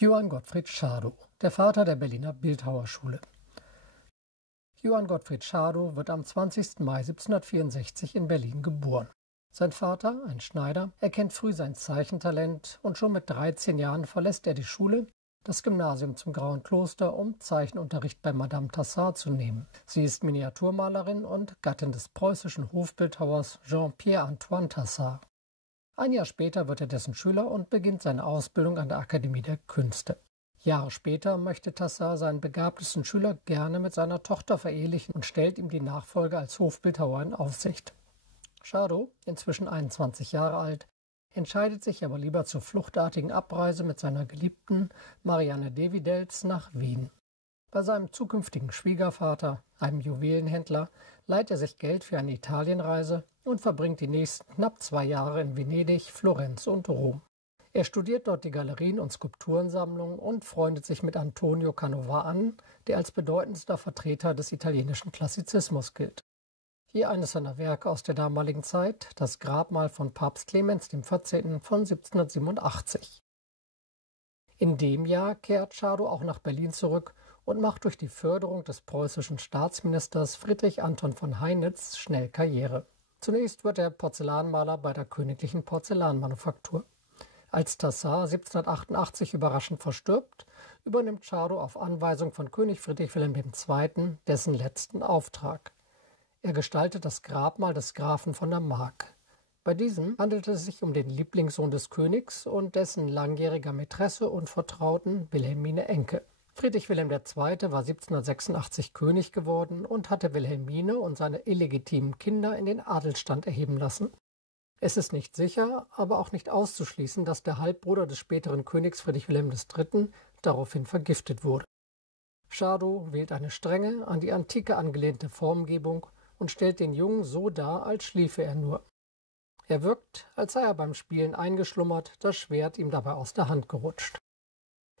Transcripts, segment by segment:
Johann Gottfried Schadow, der Vater der Berliner Bildhauerschule. Johann Gottfried Schadow wird am 20. Mai 1764 in Berlin geboren. Sein Vater, ein Schneider, erkennt früh sein Zeichentalent und schon mit 13 Jahren verlässt er die Schule, das Gymnasium zum Grauen Kloster, um Zeichenunterricht bei Madame Tassard zu nehmen. Sie ist Miniaturmalerin und Gattin des preußischen Hofbildhauers Jean-Pierre Antoine Tassard. Ein Jahr später wird er dessen Schüler und beginnt seine Ausbildung an der Akademie der Künste. Jahre später möchte Tassard seinen begabtesten Schüler gerne mit seiner Tochter verehelichen und stellt ihm die Nachfolge als Hofbildhauer in Aussicht. Schadow, inzwischen 21 Jahre alt, entscheidet sich aber lieber zur fluchtartigen Abreise mit seiner Geliebten Marianne Devidels nach Wien. Bei seinem zukünftigen Schwiegervater, einem Juwelenhändler, leiht er sich Geld für eine Italienreise und verbringt die nächsten knapp 2 Jahre in Venedig, Florenz und Rom. Er studiert dort die Galerien und Skulpturensammlungen und freundet sich mit Antonio Canova an, der als bedeutendster Vertreter des italienischen Klassizismus gilt. Hier eines seiner Werke aus der damaligen Zeit, das Grabmal von Papst Clemens XIV. Von 1787. In dem Jahr kehrt Schadow auch nach Berlin zurück und macht durch die Förderung des preußischen Staatsministers Friedrich Anton von Heinitz schnell Karriere. Zunächst wird er Porzellanmaler bei der Königlichen Porzellanmanufaktur. Als Tassard 1788 überraschend verstirbt, übernimmt Schadow auf Anweisung von König Friedrich Wilhelm II. Dessen letzten Auftrag. Er gestaltet das Grabmal des Grafen von der Mark. Bei diesem handelt es sich um den Lieblingssohn des Königs und dessen langjähriger Mätresse und Vertrauten Wilhelmine Enke. Friedrich Wilhelm II. War 1786 König geworden und hatte Wilhelmine und seine illegitimen Kinder in den Adelsstand erheben lassen. Es ist nicht sicher, aber auch nicht auszuschließen, dass der Halbbruder des späteren Königs Friedrich Wilhelm III. Daraufhin vergiftet wurde. Schadow wählt eine strenge, an die Antike angelehnte Formgebung und stellt den Jungen so dar, als schliefe er nur. Er wirkt, als sei er beim Spielen eingeschlummert, das Schwert ihm dabei aus der Hand gerutscht.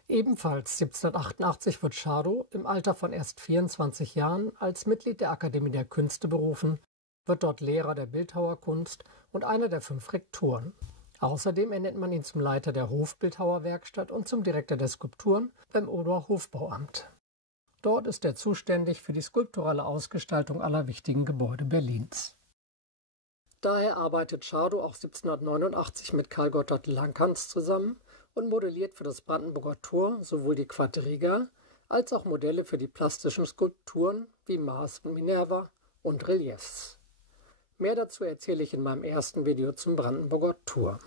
Ebenfalls 1788 wird Schadow im Alter von erst 24 Jahren als Mitglied der Akademie der Künste berufen, wird dort Lehrer der Bildhauerkunst und einer der 5 Rektoren. Außerdem ernennt man ihn zum Leiter der Hofbildhauerwerkstatt und zum Direktor der Skulpturen beim Oberhofbauamt. Dort ist er zuständig für die skulpturale Ausgestaltung aller wichtigen Gebäude Berlins. Daher arbeitet Schadow auch 1789 mit Karl Gotthard Lanckans zusammen und modelliert für das Brandenburger Tor sowohl die Quadriga als auch Modelle für die plastischen Skulpturen wie Mars und Minerva und Reliefs. Mehr dazu erzähle ich in meinem ersten Video zum Brandenburger Tor.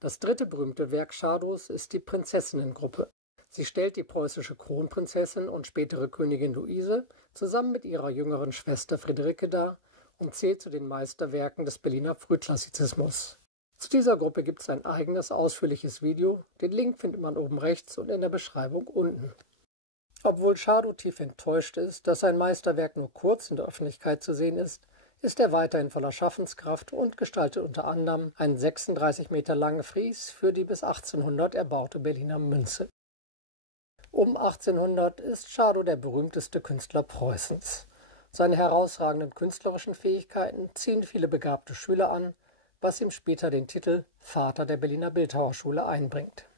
Das dritte berühmte Werk Schadows ist die Prinzessinnengruppe. Sie stellt die preußische Kronprinzessin und spätere Königin Luise zusammen mit ihrer jüngeren Schwester Friederike dar und zählt zu den Meisterwerken des Berliner Frühklassizismus. Zu dieser Gruppe gibt es ein eigenes ausführliches Video, den Link findet man oben rechts und in der Beschreibung unten. Obwohl Schadow tief enttäuscht ist, dass sein Meisterwerk nur kurz in der Öffentlichkeit zu sehen ist er weiterhin voller Schaffenskraft und gestaltet unter anderem einen 36 Meter langen Fries für die bis 1800 erbaute Berliner Münze. Um 1800 ist Schadow der berühmteste Künstler Preußens. Seine herausragenden künstlerischen Fähigkeiten ziehen viele begabte Schüler an, was ihm später den Titel Vater der Berliner Bildhauerschule einbringt.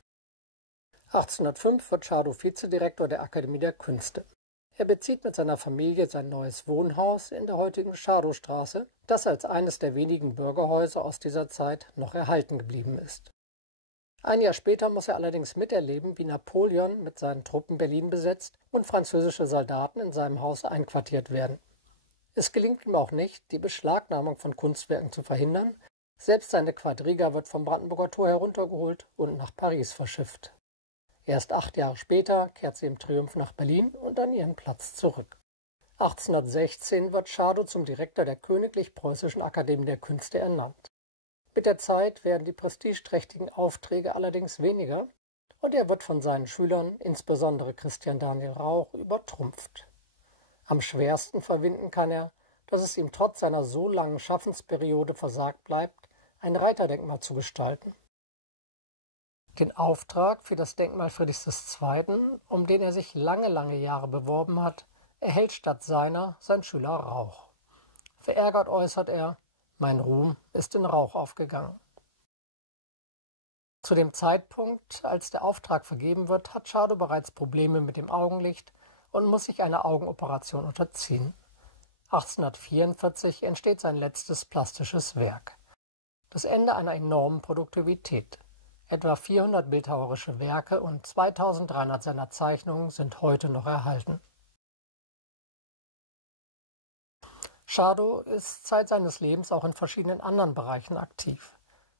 1805 wird Schadow Vizedirektor der Akademie der Künste. Er bezieht mit seiner Familie sein neues Wohnhaus in der heutigen Schadowstraße, das als eines der wenigen Bürgerhäuser aus dieser Zeit noch erhalten geblieben ist. Ein Jahr später muss er allerdings miterleben, wie Napoleon mit seinen Truppen Berlin besetzt und französische Soldaten in seinem Haus einquartiert werden. Es gelingt ihm auch nicht, die Beschlagnahmung von Kunstwerken zu verhindern. Selbst seine Quadriga wird vom Brandenburger Tor heruntergeholt und nach Paris verschifft. Erst 8 Jahre später kehrt sie im Triumph nach Berlin und an ihren Platz zurück. 1816 wird Schadow zum Direktor der Königlich Preußischen Akademie der Künste ernannt. Mit der Zeit werden die prestigeträchtigen Aufträge allerdings weniger und er wird von seinen Schülern, insbesondere Christian Daniel Rauch, übertrumpft. Am schwersten verwinden kann er, dass es ihm trotz seiner so langen Schaffensperiode versagt bleibt, ein Reiterdenkmal zu gestalten. Den Auftrag für das Denkmal Friedrichs II., um den er sich lange Jahre beworben hat, erhält statt seiner sein Schüler Rauch. Verärgert äußert er: Mein Ruhm ist in Rauch aufgegangen. Zu dem Zeitpunkt, als der Auftrag vergeben wird, hat Schadow bereits Probleme mit dem Augenlicht und muss sich einer Augenoperation unterziehen. 1844 entsteht sein letztes plastisches Werk. Das Ende einer enormen Produktivität. Etwa 400 bildhauerische Werke und 2300 seiner Zeichnungen sind heute noch erhalten. Schadow ist Zeit seines Lebens auch in verschiedenen anderen Bereichen aktiv.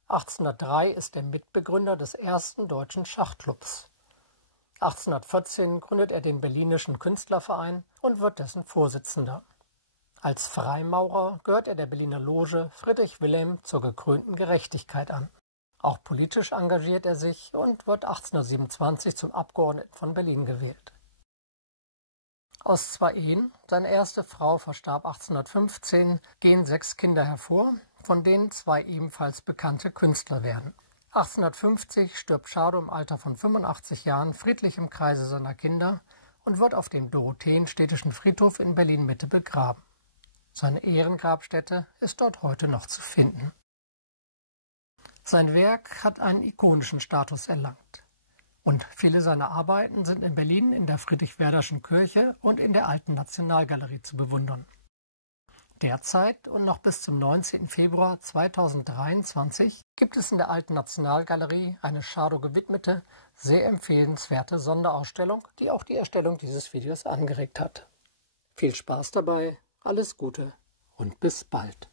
1803 ist er Mitbegründer des ersten deutschen Schachclubs. 1814 gründet er den Berlinischen Künstlerverein und wird dessen Vorsitzender. Als Freimaurer gehört er der Berliner Loge Friedrich Wilhelm zur gekrönten Gerechtigkeit an. Auch politisch engagiert er sich und wird 1827 zum Abgeordneten von Berlin gewählt. Aus 2 Ehen, seine erste Frau verstarb 1815, gehen 6 Kinder hervor, von denen 2 ebenfalls bekannte Künstler werden. 1850 stirbt Schadow im Alter von 85 Jahren friedlich im Kreise seiner Kinder und wird auf dem Dorotheenstädtischen Friedhof in Berlin-Mitte begraben. Seine Ehrengrabstätte ist dort heute noch zu finden. Sein Werk hat einen ikonischen Status erlangt. Und viele seiner Arbeiten sind in Berlin in der Friedrich-Werderschen Kirche und in der Alten Nationalgalerie zu bewundern. Derzeit und noch bis zum 19. Februar 2023 gibt es in der Alten Nationalgalerie eine Schadow gewidmete, sehr empfehlenswerte Sonderausstellung, die auch die Erstellung dieses Videos angeregt hat. Viel Spaß dabei! Alles Gute und bis bald.